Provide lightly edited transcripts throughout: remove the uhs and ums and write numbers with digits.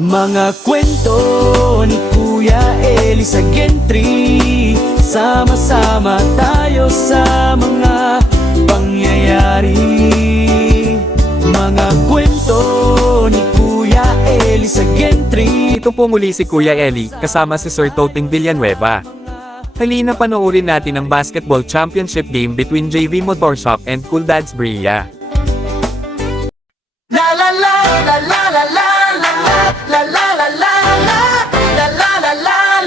Mga kwento ni Kuya Eli sa Gentry, sama-sama tayo sa mga pangyayari. Mga kwento ni Kuya Eli sa Gentry. Ito po muli si Kuya Eli, kasama si Sir Toting Villanueva. Halina panoorin natin ang basketball championship game between JV Motorshop and Cool Dads Brilla. La la la la la la la la la la la la la la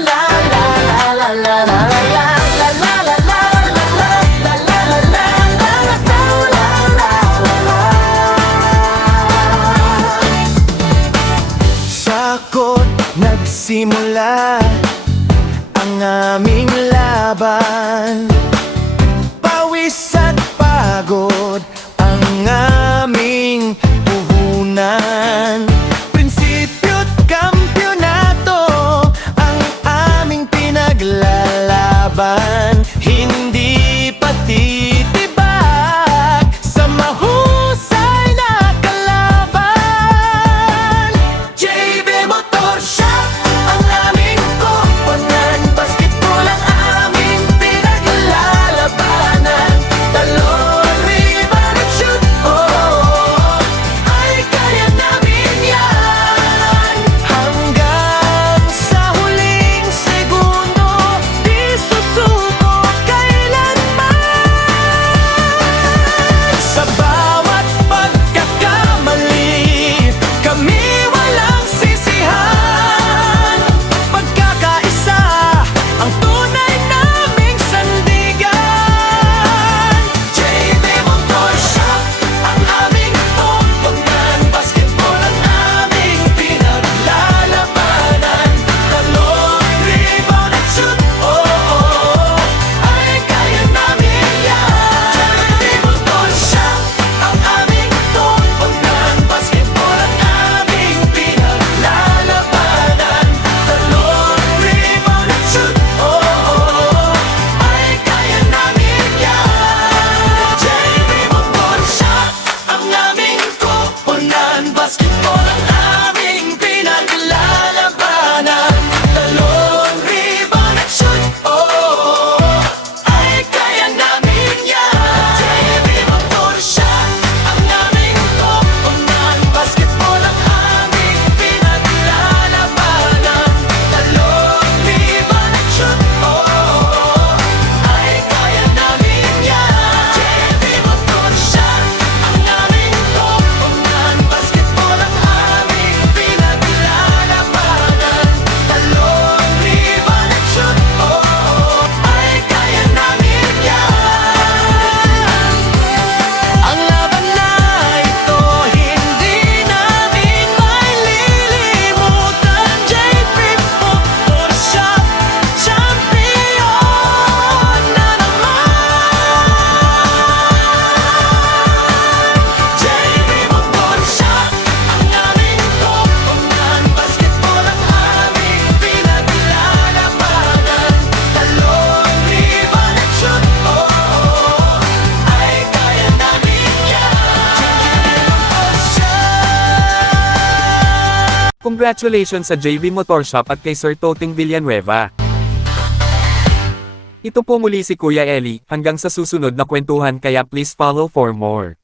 la la la la la la. Nagsimula ang aming laban, pawis at pagod ang aming puhunan. Prinsipyo't kampyonato ang aming pinaglalaban. Hindi patitibag sa mahusay na kalaban. JV Motorshop ang aming koponan, basketball ang aming pinaglalabanan. Talon, rebound at shoot, oh, ay kaya namin yan. Hanggang sa huling segundo, di susuko kailanman. Sa bawat pagkakamali, kami walang sisihan. Pagkakaisa ang tunay naming sandigan. JV Motorshop ang aming koponan, basketball ang aming pinaglalabanan. Talon, rebound at shoot, oh, ay kaya namin yan. JV Motorshop ang aming koponan, basketball ang aming pinaglalabanan. Talon, rebound at shoot, oh, ay kaya namin yan. JV Motorshop ang aming koponan, basketball ang aming pinaglalabanan. Talon, rebound at shoot, oh, ay kaya namin yan. JV Motorshop ang aming koponan, basketball ang aming pinaglalabanan. Talon, rebound at shoot, oh, ay kaya namin yan. JV Motorshop ang aming koponan, basketball ang aming pinaglalabanan. Talon, rebound at shoot, oh, ay kaya namin yan. Ang laban na ito hindi namin maililimutan. JV Motorshop, champion na naman. JV Motorshop ang aming koponan, basketball ang aming pinaglalabanan. Talon, rebound at shoot, oh, ay kaya namin yan. Congratulations sa JV Motorshop at kay Sir Toting Villanueva. Ito po muli si Kuya Eli, hanggang sa susunod na kwentuhan, kaya please follow for more.